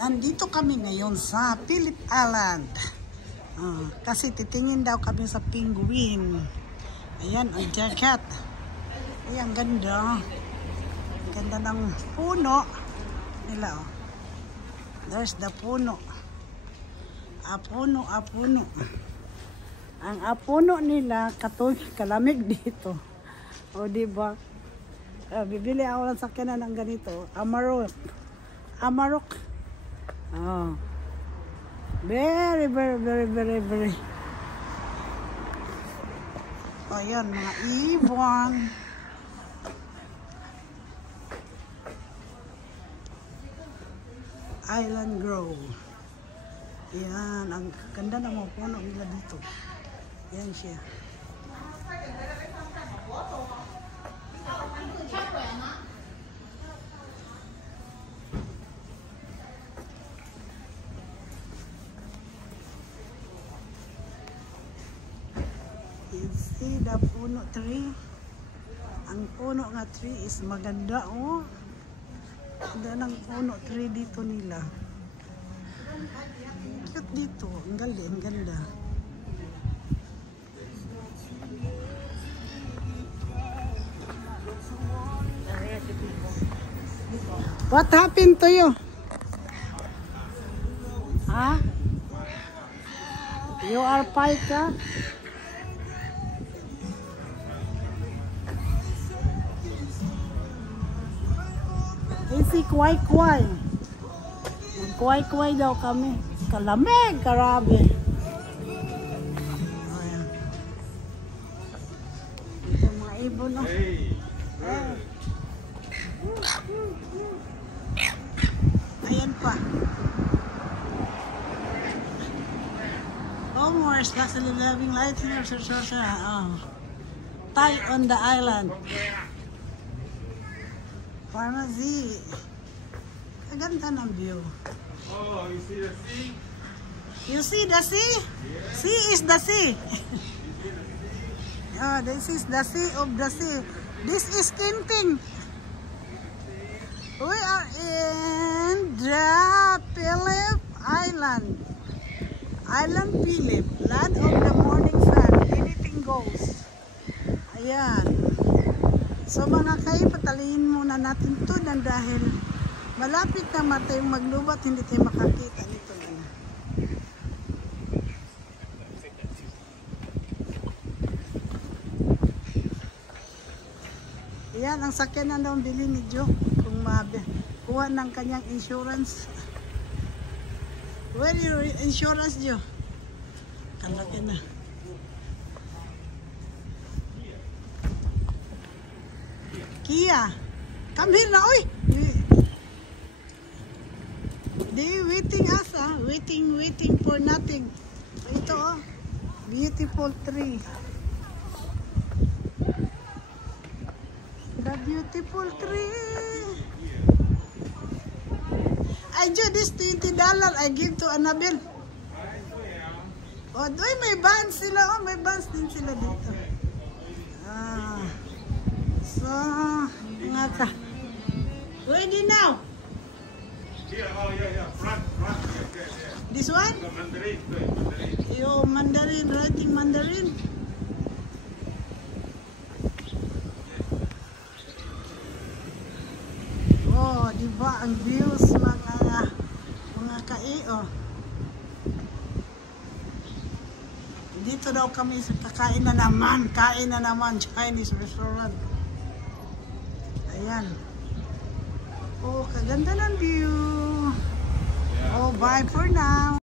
Nandito kami ngayon sa Phillip Island. Kasi titingin daw kami sa penguin. Ayan, ang jacket. Ayan, ganda. Ganda ng puno nila. Oh. There's the puno. Apuno. Ang apuno nila, kalamig dito. O, diba? Bibili ako ng sakyanan ng ganito. Amarok. Oh. Very. O, yan, mga ibon. Island Grove. Yan, ang ganda ng mga puno nila dito. Yan siya. You see the puno tree? Ang puno nga tree is maganda, oh. Ganda ng puno tree dito nila. Cute dito. Ang ganda. What happened to you? Huh? You are piker? Isi kway. Kway daw kami. Kalamig, karabi. Ayan. Ito mga ibon, no? Ayan pa. Homers, that's the living light here. Tie on the island. Pharmacy. Ang ganda ng view. Oh, you see the sea? You see the sea? Yes. Sea is the sea. Oh, this is the sea of the sea. This is Kinting. We are in the Phillip Island. Island Phillip. Land of the morning sun. Anything goes. Ayan. So mga kayo, patalihin muna natin to dahil malapit na matayong maglubat, hindi tayo makakita nito. Yan, ang sakyan na daw bili ni Joe kung kuha ng kanyang insurance. Where your insurance, Joe? Kalaki na. Kia, come here na, oy! They waiting us, waiting for nothing. Ito, oh, beautiful tree. The beautiful tree. I do this $20 I give to Annabelle. Oh, doy, may bands sila, oh, may bands din sila dito. So, nga ka. Ready now? Yeah, oh yeah. Front. Yeah. This one? The Mandarin. Yo, Mandarin, writing Mandarin. Oh, diba ang views mga kai-o. Dito daw kami sa kain na naman Chinese restaurant. Ayan. Oh, kaganda ng view. Oh, bye for now.